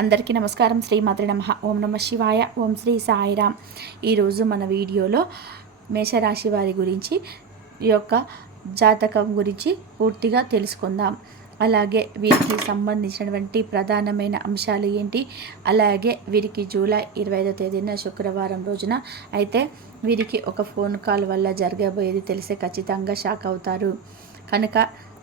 అందరికీ నమస్కారం. శ్రీమాత్రే నమః. ఓం నమ శివాయ. ఓం శ్రీ సాయిరామ్. ఈరోజు మన వీడియోలో మేషరాశి వారి గురించి ఈ యొక్క జాతకం గురించి పూర్తిగా తెలుసుకుందాం. అలాగే వీరికి సంబంధించినటువంటి ప్రధానమైన అంశాలు ఏంటి, అలాగే వీరికి జూలై 25వ తేదీన శుక్రవారం రోజున అయితే వీరికి ఒక ఫోన్ కాల్ వల్ల జరగబోయేది తెలిసే ఖచ్చితంగా షాక్ అవుతారు. కనుక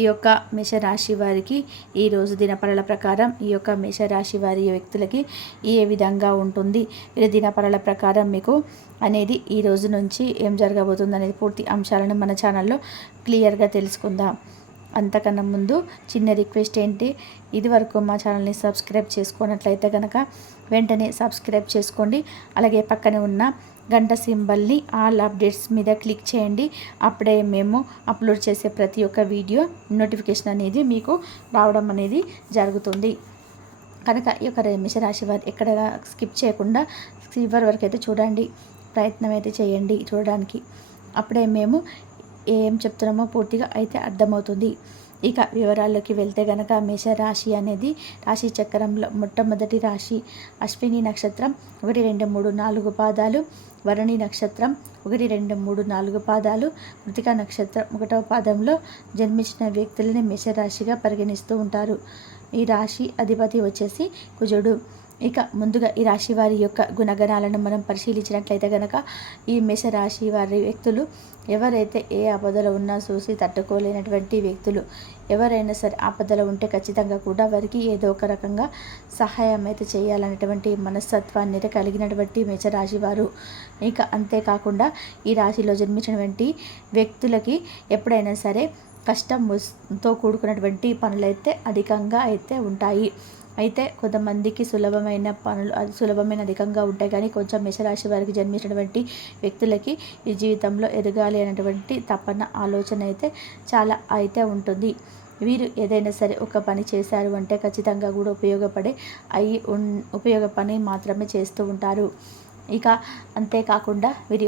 ఈ యొక్క మేషరాశి వారికి ఈరోజు దినపరల ప్రకారం ఈ యొక్క మేషరాశి వారి వ్యక్తులకి ఏ విధంగా ఉంటుంది, వీరి దినపరల ప్రకారం మీకు అనేది ఈ రోజు నుంచి ఏం జరగబోతుంది అనేది పూర్తి అంశాలను మన ఛానల్లో క్లియర్గా తెలుసుకుందాం. అంతకన్నా ముందు చిన్న రిక్వెస్ట్ ఏంటి, ఇదివరకు మా ఛానల్ని సబ్స్క్రైబ్ చేసుకున్నట్లయితే కనుక వెంటనే సబ్స్క్రైబ్ చేసుకోండి. అలాగే పక్కనే ఉన్న గంట సింబల్ని ఆల్ అప్డేట్స్ మీద క్లిక్ చేయండి. అప్పుడే మేము అప్లోడ్ చేసే ప్రతి ఒక్క వీడియో నోటిఫికేషన్ అనేది మీకు రావడం అనేది జరుగుతుంది. కనుక ఈ యొక్క మేషరాశి వారు ఎక్కడ స్కిప్ చేయకుండా చివరి వరకు అయితే చూడండి, ప్రయత్నం అయితే చేయండి చూడడానికి. అప్పుడే మేము ఏం చెప్తున్నామో పూర్తిగా అయితే అర్థమవుతుంది. ఇక వివరాల్లోకి వెళ్తే గనక మేషరాశి అనేది రాశి చక్రంలో మొట్టమొదటి రాశి. అశ్విని నక్షత్రం 1, 2, 3, 4 పాదాలు, భరణి నక్షత్రం 1, 2, 3, 4 పాదాలు, కృతికా నక్షత్రం 1వ పాదంలో జన్మించిన వ్యక్తులని మేషరాశిగా పరిగణిస్తూ ఉంటారు. ఈ రాశి అధిపతి వచ్చేసి కుజుడు. ఇక ముందుగా ఈ రాశి వారి యొక్క గుణగణాలను మనం పరిశీలించినట్లయితే కనుక ఈ మేషరాశి వారి వ్యక్తులు ఎవరైతే ఏ ఆపదలో ఉన్నా చూసి తట్టుకోలేనటువంటి వ్యక్తులు. ఎవరైనా సరే ఆపదలో ఉంటే ఖచ్చితంగా కూడా వారికి ఏదో ఒక రకంగా సహాయం అయితే చేయాలనేటువంటి మనస్తత్వాన్ని కలిగినటువంటి మేషరాశి వారు. ఇక అంతేకాకుండా ఈ రాశిలో జన్మించినటువంటి వ్యక్తులకి ఎప్పుడైనా సరే కష్టంతో కూడుకున్నటువంటి పనులైతే అధికంగా అయితే ఉంటాయి. అయితే కొంతమందికి సులభమైన పనులు సులభమైన అధికంగా ఉంటాయి, కానీ కొంచెం మేషరాశి వారికి జన్మించినటువంటి వ్యక్తులకి ఈ జీవితంలో ఎదగాలి అనేటువంటి తపన ఆలోచన అయితే చాలా అయితే ఉంటుంది. వీరు ఏదైనా సరే ఒక పని చేశారు అంటే ఖచ్చితంగా కూడా ఉపయోగ పని మాత్రమే చేస్తూ ఉంటారు. ఇక అంతేకాకుండా వీరి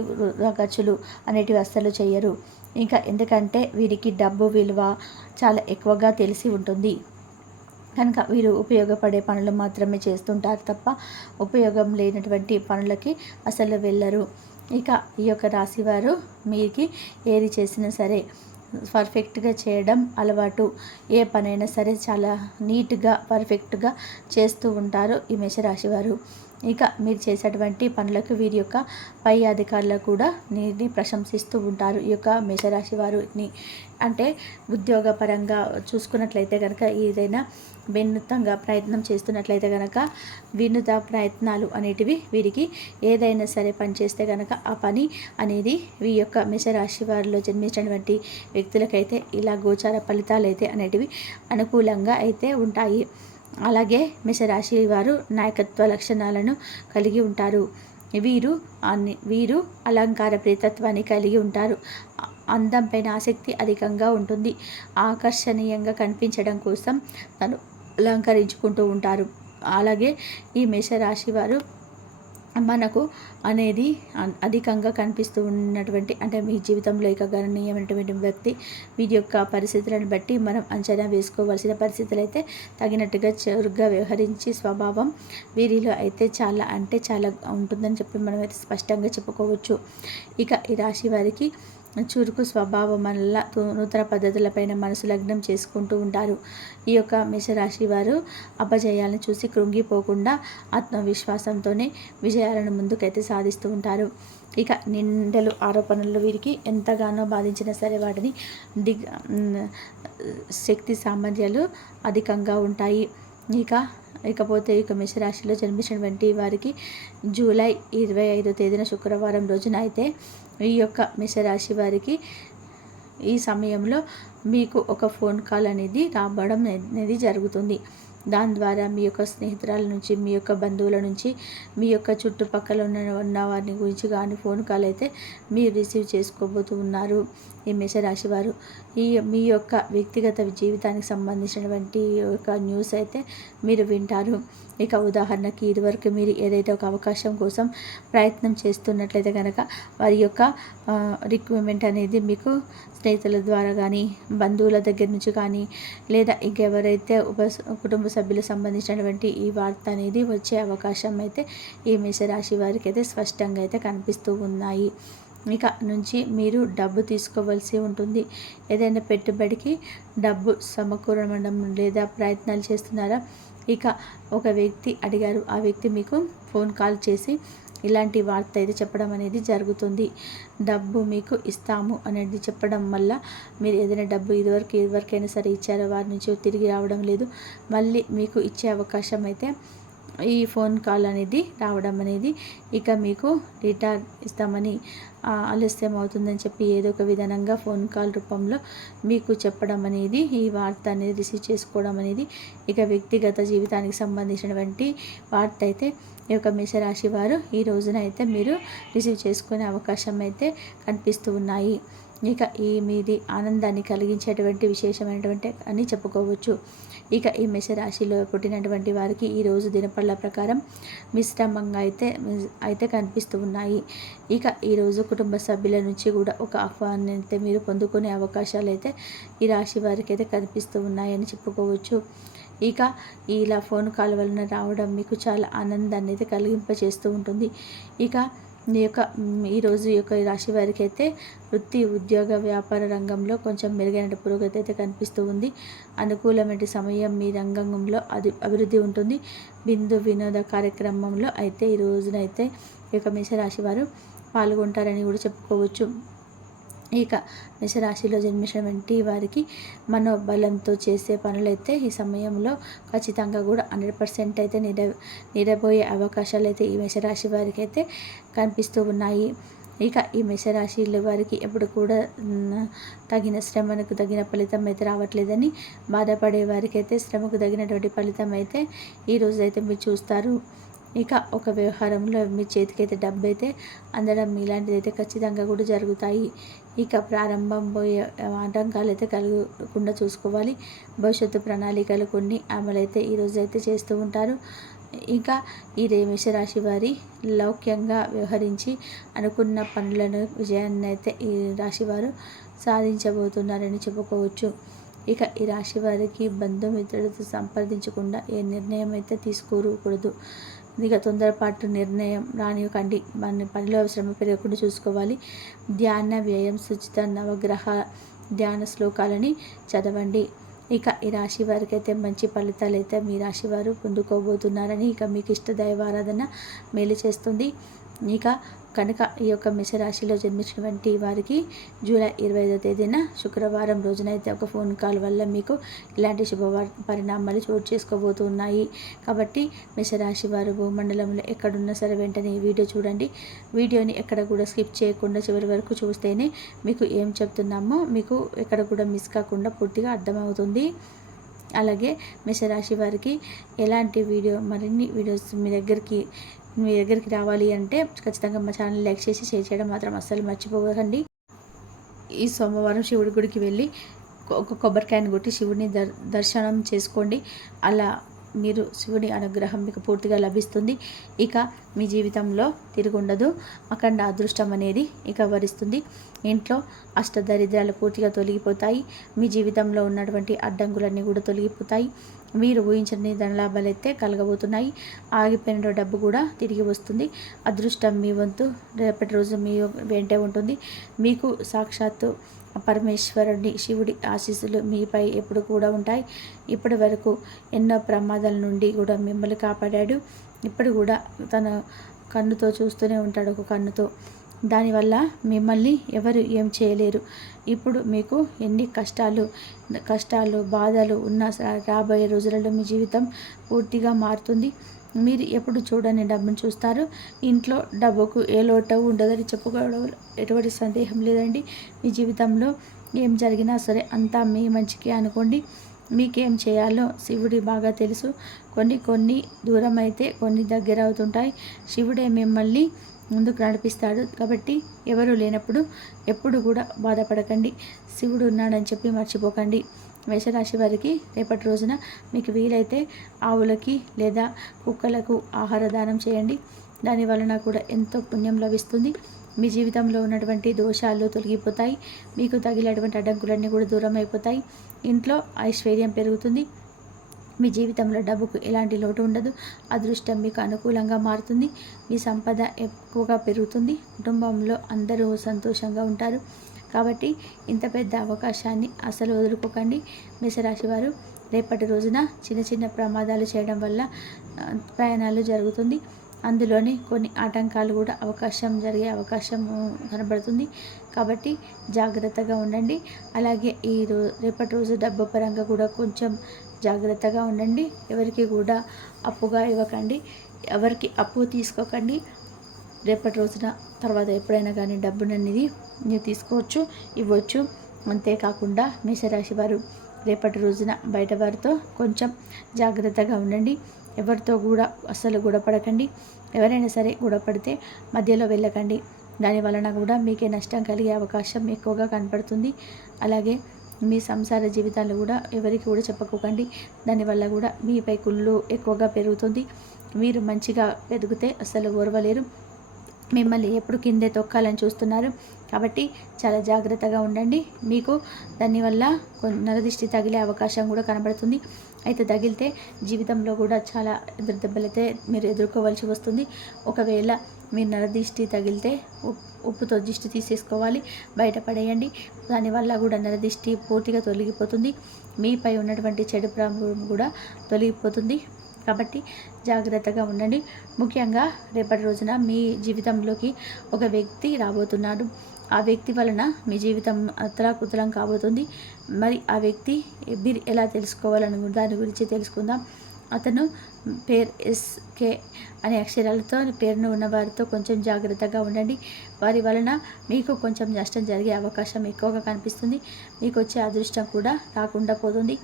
ఖర్చులు అనేటివి అస్సలు చేయరు. ఇంకా ఎందుకంటే వీరికి డబ్బు విలువ చాలా ఎక్కువగా తెలిసి ఉంటుంది. కనుక వీరు ఉపయోగపడే పనులు మాత్రమే చేస్తుంటారు తప్ప ఉపయోగం లేనటువంటి పనులకి అసలు వెళ్ళరు. ఇక ఈ యొక్క రాశివారు మీకు ఏది చేసినా సరే పర్ఫెక్ట్గా చేయడం అలవాటు. ఏ పనైనా సరే చాలా నీట్గా పర్ఫెక్ట్గా చేస్తూ ఉంటారు ఈ మేషరాశి వారు. ఇక మీరు చేసేటువంటి పనులకు వీరి యొక్క పై అధికారులు కూడా నీటిని ప్రశంసిస్తూ ఉంటారు ఈ యొక్క మేషరాశి వారిని. అంటే ఉద్యోగపరంగా చూసుకున్నట్లయితే కనుక ఏదైనా వినూత్నంగా ప్రయత్నం చేస్తున్నట్లయితే కనుక వినూత ప్రయత్నాలు అనేటివి వీరికి ఏదైనా సరే పని చేస్తే కనుక ఆ పని అనేది ఈ యొక్క మేషరాశి వారిలో జన్మించినటువంటి వ్యక్తులకైతే ఇలా గోచార ఫలితాలు అయితే అనేటివి అనుకూలంగా అయితే ఉంటాయి. అలాగే మేషరాశి వారు నాయకత్వ లక్షణాలను కలిగి ఉంటారు. వీరు అలంకార ప్రేతత్వాన్ని కలిగి ఉంటారు. అందం పైన ఆసక్తి అధికంగా ఉంటుంది. ఆకర్షణీయంగా కనిపించడం కోసం తను అలంకరించుకుంటూ ఉంటారు. అలాగే ఈ మేషరాశి వారు మనకు అనేది అధికంగా కనిపిస్తూ ఉన్నటువంటి అంటే మీ జీవితంలో ఇక గణనీయమైనటువంటి వ్యక్తి. వీరి యొక్క పరిస్థితులను బట్టి మనం అంచనా వేసుకోవాల్సిన పరిస్థితులు అయితే తగినట్టుగా చురుగ్గా వ్యవహరించే స్వభావం వీరిలో అయితే చాలా అంటే చాలా ఉంటుందని చెప్పి మనం అయితే స్పష్టంగా చెప్పుకోవచ్చు. ఇక ఈ రాశి వారికి చురుకు స్వభావం వల్ల నూతన పద్ధతులపైన మనసు లగ్నం చేసుకుంటూ ఉంటారు. ఈ యొక్క మేషరాశి వారు అపజయాలను చూసి కృంగిపోకుండా ఆత్మవిశ్వాసంతోనే విజయాలను ముందుకైతే సాధిస్తూ ఉంటారు. ఇక నిందలు ఆరోపణలు వీరికి ఎంతగానో బాధించినా సరే వాటిని శక్తి సామర్థ్యాలు అధికంగా ఉంటాయి. ఇకపోతే ఇక మేషరాశిలో జన్మించినటువంటి వారికి జూలై 25వ తేదీన శుక్రవారం రోజున అయితే ఈ యొక్క మేషరాశి వారికి ఈ సమయంలో మీకు ఒక ఫోన్ కాల్ అనేది రావడం అనేది జరుగుతుంది. దాని ద్వారా మీ యొక్క స్నేహితురాల నుంచి, మీ యొక్క బంధువుల నుంచి, మీ యొక్క చుట్టుపక్కల ఉన్న వారిని గురించి కానీ ఫోన్ కాల్ అయితే మీరు రిసీవ్ చేసుకోబోతూ ఉన్నారు ఈ మేషరాశి వారు. మీ యొక్క వ్యక్తిగత జీవితానికి సంబంధించినటువంటి యొక్క న్యూస్ అయితే మీరు వింటారు. ఇక ఉదాహరణకి ఇదివరకు మీరు ఏదైతే ఒక అవకాశం కోసం ప్రయత్నం చేస్తున్నట్లయితే కనుక వారి యొక్క రిక్వైర్మెంట్ అనేది మీకు స్నేహితుల ద్వారా కానీ బంధువుల దగ్గర నుంచి కానీ లేదా ఇంకెవరైతే కుటుంబ సభ్యులకు సంబంధించినటువంటి ఈ వార్త అనేది వచ్చే అవకాశం అయితే ఈ మేషరాశి వారికి అయితే స్పష్టంగా అయితే కనిపిస్తూ ఉన్నాయి. ఇక నుంచి మీరు డబ్బు తీసుకోవాల్సి ఉంటుంది. ఏదైనా పెట్టుబడికి డబ్బు సమకూరడం లేదా ప్రయత్నాలు చేస్తున్నారా? ఇక ఒక వ్యక్తి అడిగారు, ఆ వ్యక్తి మీకు ఫోన్ కాల్ చేసి ఇలాంటి వార్త అయితే చెప్పడం అనేది జరుగుతుంది. డబ్బు మీకు ఇస్తాము అనేది చెప్పడం వల్ల మీరు ఏదైనా డబ్బు ఎవరికైనా సరే ఇచ్చారో వారి నుంచి తిరిగి రావడం లేదు, మళ్ళీ మీకు ఇచ్చే అవకాశం అయితే ఈ ఫోన్ కాల్ అనేది రావడం అనేది, ఇక మీకు రిటర్న్ ఇస్తామని ఆలస్యం అవుతుందని చెప్పి ఏదో ఒక విధానంగా ఫోన్ కాల్ రూపంలో మీకు చెప్పడం అనేది, ఈ వార్త అనేది రిసీవ్ చేసుకోవడం అనేది ఇక వ్యక్తిగత జీవితానికి సంబంధించినటువంటి వార్త అయితే ఈ యొక్క మేషరాశి వారు ఈ రోజున అయితే మీరు రిసీవ్ చేసుకునే అవకాశం అయితే కనిపిస్తూ ఉన్నాయి. ఇక ఈ మీది ఆనందాన్ని కలిగించేటువంటి విశేషమైనటువంటి అని చెప్పుకోవచ్చు. ఇక ఈ మేషరాశిలో పుట్టినటువంటి వారికి ఈరోజు దినపళ్ళ ప్రకారం మిశ్రమంగా అయితే కనిపిస్తూ ఉన్నాయి. ఇక ఈరోజు కుటుంబ సభ్యుల నుంచి కూడా ఒక ఆహ్వానం అయితే మీరు పొందుకునే అవకాశాలు అయితే ఈ రాశి వారికి అయితే కనిపిస్తూ ఉన్నాయని చెప్పుకోవచ్చు. ఇక ఇలా ఫోన్ కాల్ వలన రావడం మీకు చాలా ఆనందాన్ని అయితే కలిగింపచేస్తూ ఉంటుంది. ఇక ఈరోజు ఈ యొక్క రాశి వారికి అయితే వృత్తి, ఉద్యోగ, వ్యాపార రంగంలో కొంచెం మెరుగైన పురోగతి అయితే కనిపిస్తూ ఉంది. అనుకూలమైన సమయం మీ రంగంలో అభివృద్ధి ఉంటుంది. వినోద కార్యక్రమంలో అయితే ఈ రోజునైతే ఈ యొక్క మేషరాశి వారు పాల్గొంటారని కూడా చెప్పుకోవచ్చు. ఇక మేషరాశిలో జన్మించినటువంటి వారికి మనోబలంతో చేసే పనులైతే ఈ సమయంలో ఖచ్చితంగా కూడా 100% అయితే నిరబోయే అవకాశాలు అయితే ఈ మేషరాశి వారికి అయితే కనిపిస్తూ ఉన్నాయి. ఇక ఈ మేషరాశిలో వారికి ఎప్పుడు కూడా తగిన శ్రమకు తగిన ఫలితం అయితే రావట్లేదని బాధపడే వారికి అయితే శ్రమకు తగినటువంటి ఫలితం అయితే ఈరోజు అయితే మీరు చూస్తారు. ఇక ఒక వ్యవహారంలో మీ చేతికైతే డబ్బు అయితే అందడం ఇలాంటిది అయితే ఖచ్చితంగా కూడా జరుగుతాయి. ఇక ప్రారంభం పోయే ఆటంకాలు అయితే కలగకుండా చూసుకోవాలి. భవిష్యత్తు ప్రణాళికలు కొన్ని అమలైతే ఈరోజు అయితే చేస్తూ ఉంటారు. ఇంకా ఈ మేషరాశి వారి లౌక్యంగా వ్యవహరించి అనుకున్న పనులను విజయాన్ని అయితే ఈ రాశివారు సాధించబోతున్నారని చెప్పుకోవచ్చు. ఇక ఈ రాశి వారికి బంధుమిత్రులతో సంప్రదించకుండా ఏ నిర్ణయం అయితే తీసుకోకూడదు. ఇక తొందరపాటు నిర్ణయం రానివ్వకండి. మన పనిలో శ్రమ పెరగకుండా చూసుకోవాలి. ధ్యాన, వ్యయం, శుచిత, నవగ్రహ ధ్యాన శ్లోకాలని చదవండి. ఇక ఈ రాశి వారికి అయితే మంచి ఫలితాలు అయితే మీ రాశి వారు పొందుకోబోతున్నారని, ఇక మీకు ఇష్ట దైవారాధన మేలు చేస్తుంది. ఇక కనుక ఈ యొక్క మేషరాశిలో జన్మించినటువంటి వారికి జూలై 25వ తేదీన శుక్రవారం రోజునైతే ఒక ఫోన్ కాల్ వల్ల మీకు ఇలాంటి పరిణామాలు చోటు చేసుకోబోతున్నాయి. కాబట్టి మేషరాశి వారు భూమండలంలో ఎక్కడున్నా సరే వెంటనే ఈ వీడియో చూడండి. వీడియోని ఎక్కడ కూడా స్కిప్ చేయకుండా చివరి వరకు చూస్తేనే మీకు ఏం చెప్తున్నామో మీకు ఎక్కడ కూడా మిస్ కాకుండా పూర్తిగా అర్థమవుతుంది. అలాగే మేషరాశి వారికి ఎలాంటి మరిన్ని వీడియోస్ మీ దగ్గరికి రావాలి అంటే ఖచ్చితంగా మా ఛానల్ లైక్ చేసి షేర్ చేయడం మాత్రం అస్సలు మర్చిపోకండి. ఈ సోమవారం శివుడి గుడికి వెళ్ళి ఒక కొబ్బరికాయను కొట్టి శివుడిని దర్శనం చేసుకోండి. అలా మీరు శివుడి అనుగ్రహం మీకు పూర్తిగా లభిస్తుంది. ఇక మీ జీవితంలో తిరుగుండదు. అఖండ అదృష్టం అనేది ఇక వరిస్తుంది. ఇంట్లో అష్టదరిద్రాలు పూర్తిగా తొలగిపోతాయి. మీ జీవితంలో ఉన్నటువంటి అడ్డంకులన్నీ కూడా తొలగిపోతాయి. మీరు ఊహించని ధనలాభాలు అయితే కలగబోతున్నాయి. ఆగిపోయిన డబ్బు కూడా తిరిగి వస్తుంది. అదృష్టం మీ వంతు రేపటి రోజు మీ వెంటే ఉంటుంది. మీకు సాక్షాత్తు పరమేశ్వరుడి శివుడి ఆశీస్సులు మీపై ఎప్పుడు కూడా ఉంటాయి. ఇప్పటి వరకు ఎన్నో ప్రమాదాల నుండి కూడా మిమ్మల్ని కాపాడాడు. ఇప్పుడు కూడా తన కన్నుతో చూస్తూనే ఉంటాడు, ఒక కన్నుతో. దానివల్ల మిమ్మల్ని ఎవరు ఏం చేయలేరు. ఇప్పుడు మీకు ఎన్ని కష్టాలు బాధలు ఉన్నా రాబోయే రోజులలో మీ జీవితం పూర్తిగా మారుతుంది. మీరు ఎప్పుడు చూడని డబ్బును చూస్తారు. ఇంట్లో డబ్బుకు ఏ లోటు ఉండదని చెప్పుకోవడం ఎటువంటి సందేహం లేదండి. మీ జీవితంలో ఏం జరిగినా సరే అంతా మీ మంచికే అనుకోండి. మీకేం చేయాలో శివుడి బాగా తెలుసు. కొన్ని దూరం అయితే కొన్ని దగ్గర అవుతుంటాయి. శివుడే మిమ్మల్ని ముందుకు నడిపిస్తాడు. కాబట్టి ఎవరు లేనప్పుడు ఎప్పుడు కూడా బాధపడకండి. శివుడు ఉన్నాడని చెప్పి మర్చిపోకండి. మేషరాశి వారికి రేపటి రోజున మీకు వీలైతే ఆవులకి లేదా కుక్కలకు ఆహార దానం చేయండి. దాని వలన కూడా ఎంతో పుణ్యం లభిస్తుంది. మీ జీవితంలో ఉన్నటువంటి దోషాలు తొలగిపోతాయి. మీకు తగిలేటువంటి అడ్డంకులన్నీ కూడా దూరం అయిపోతాయి. ఇంట్లో ఐశ్వర్యం పెరుగుతుంది. మీ జీవితంలో డబ్బుకు ఎలాంటి లోటు ఉండదు. అదృష్టం మీకు అనుకూలంగా మారుతుంది. మీ సంపద ఎక్కువగా పెరుగుతుంది. కుటుంబంలో అందరూ సంతోషంగా ఉంటారు. కాబట్టి ఇంత పెద్ద అవకాశాన్ని అసలు వదులుకోకండి. మేషరాశి వారు రేపటి రోజున చిన్న చిన్న ప్రమాదాలు చేయడం వల్ల ప్రయాణాలు జరుగుతుంది. అందులోని కొన్ని ఆటంకాలు కూడా జరిగే అవకాశం కనబడుతుంది. కాబట్టి జాగ్రత్తగా ఉండండి. అలాగే రేపటి రోజు డబ్బు పరంగా కూడా కొంచెం జాగ్రత్తగా ఉండండి. ఎవరికి కూడా అప్పుగా ఇవ్వకండి. ఎవరికి అప్పు తీసుకోకండి. రేపటి రోజున తర్వాత ఎప్పుడైనా కానీ డబ్బుననేది మీరు తీసుకోవచ్చు, ఇవ్వచ్చు. అంతేకాకుండా మేషరాశి వారు రేపటి రోజున బయట వారితో కొంచెం జాగ్రత్తగా ఉండండి. ఎవరితో కూడా అస్సలు గొడవపడకండి. ఎవరైనా సరే గొడవపడితే మధ్యలో వెళ్ళకండి. దాని వలన కూడా మీకే నష్టం కలిగే అవకాశం ఎక్కువగా కనపడుతుంది. అలాగే మీ సంసార జీవితాలు కూడా ఎవరికి కూడా చెప్పుకోకండి. దానివల్ల కూడా మీపై కుళ్ళు ఎక్కువగా పెరుగుతుంది. మీరు మంచిగా పెరిగితే అస్సలు ఓర్వలేరు. మిమ్మల్ని ఎప్పుడు కిందే తొక్కాలని చూస్తున్నారు. కాబట్టి చాలా జాగ్రత్తగా ఉండండి. మీకు దానివల్ల నరదిష్టి తగిలే అవకాశం కూడా కనబడుతుంది. అయితే తగిలితే జీవితంలో కూడా చాలా దెబ్బలైతే మీరు ఎదుర్కోవాల్సి వస్తుంది. ఒకవేళ మీరు నరదిష్టి తగిలితే ఉప్పుతో దిష్టి తీసేసుకోవాలి, బయటపడేయండి. దానివల్ల కూడా నరదిష్టి పూర్తిగా తొలగిపోతుంది. మీపై ఉన్నటువంటి చెడు ప్రభావం కూడా తొలగిపోతుంది. కాబట్టి జాగ్రత్తగా ఉండండి. ముఖ్యంగా రేపటి రోజున మీ జీవితంలోకి ఒక వ్యక్తి రాబోతున్నాడు. ఆ వ్యక్తి వలన మీ జీవితం అతలాకుతలం కాబోతుంది. మరి ఆ వ్యక్తి మీరు ఎలా తెలుసుకోవాలని దాని గురించి తెలుసుకుందాం. అతను పేరు ఎస్కే అనే అక్షరాలతో పేరును ఉన్నవారితో కొంచెం జాగ్రత్తగా ఉండండి. వారి వలన మీకు కొంచెం నష్టం జరిగే అవకాశం ఎక్కువగా కనిపిస్తుంది. మీకు వచ్చే అదృష్టం కూడా రాకుండా పోతుంది.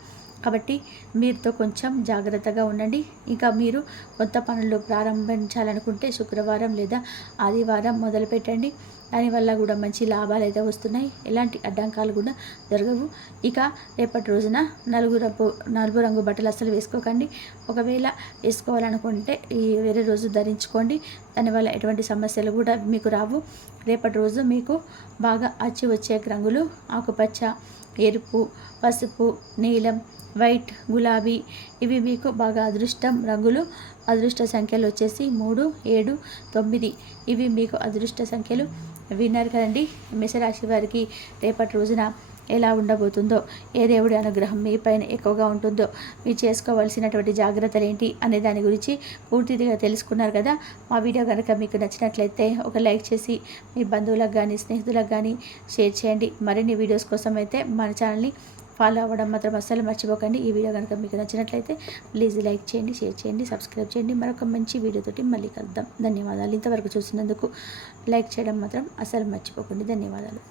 కాబట్టి మీరుతో కొంచెం జాగ్రత్తగా ఉండండి. ఇంకా మీరు కొత్త పనులు ప్రారంభించాలనుకుంటే శుక్రవారం లేదా ఆదివారం మొదలుపెట్టండి. దానివల్ల కూడా మంచి లాభాలు అయితే వస్తున్నాయి. ఎలాంటి అడ్డంకాలు కూడా జరగవు. ఇక రేపటి రోజున నలుగు రంగు బట్టలు అస్సలు వేసుకోకండి. ఒకవేళ వేసుకోవాలనుకుంటే వేరే రోజు ధరించుకోండి. దానివల్ల ఎటువంటి సమస్యలు కూడా మీకు రావు. రేపటి రోజు మీకు బాగా అచ్చి వచ్చే రంగులు ఆకుపచ్చ, ఎరుపు, పసుపు, నీలం, వైట్, గులాబీ ఇవి మీకు బాగా అదృష్టం రంగులు. అదృష్ట సంఖ్యలు వచ్చేసి 3, 7, 9 ఇవి మీకు అదృష్ట సంఖ్యలు. విన్నారు కదండి మేషరాశి వారికి రేపటి రోజున ఎలా ఉండబోతుందో, ఏ దేవుడి అనుగ్రహం మీ పైన ఎక్కువగా ఉంటుందో, మీరు చేసుకోవాల్సినటువంటి జాగ్రత్తలు ఏంటి అనే దాని గురించి పూర్తిగా తెలుసుకున్నారు కదా. మా వీడియో కనుక మీకు నచ్చినట్లయితే ఒక లైక్ చేసి మీ బంధువులకు కానీ స్నేహితులకు కానీ షేర్ చేయండి. మరిన్ని వీడియోస్ కోసం అయితే మన ఛానల్ని ఫాలో అవ్వడం మాత్రం అస్సలు మర్చిపోకండి. ఈ వీడియో కనుక మీకు నచ్చినట్లయితే ప్లీజ్ లైక్ చేయండి, షేర్ చేయండి, సబ్స్క్రైబ్ చేయండి. మరొక మంచి వీడియోతోటి మళ్ళీ కలుద్దాం. ధన్యవాదాలు. ఇంతవరకు చూసినందుకు లైక్ చేయడం మాత్రం అస్సలు మర్చిపోకండి. ధన్యవాదాలు.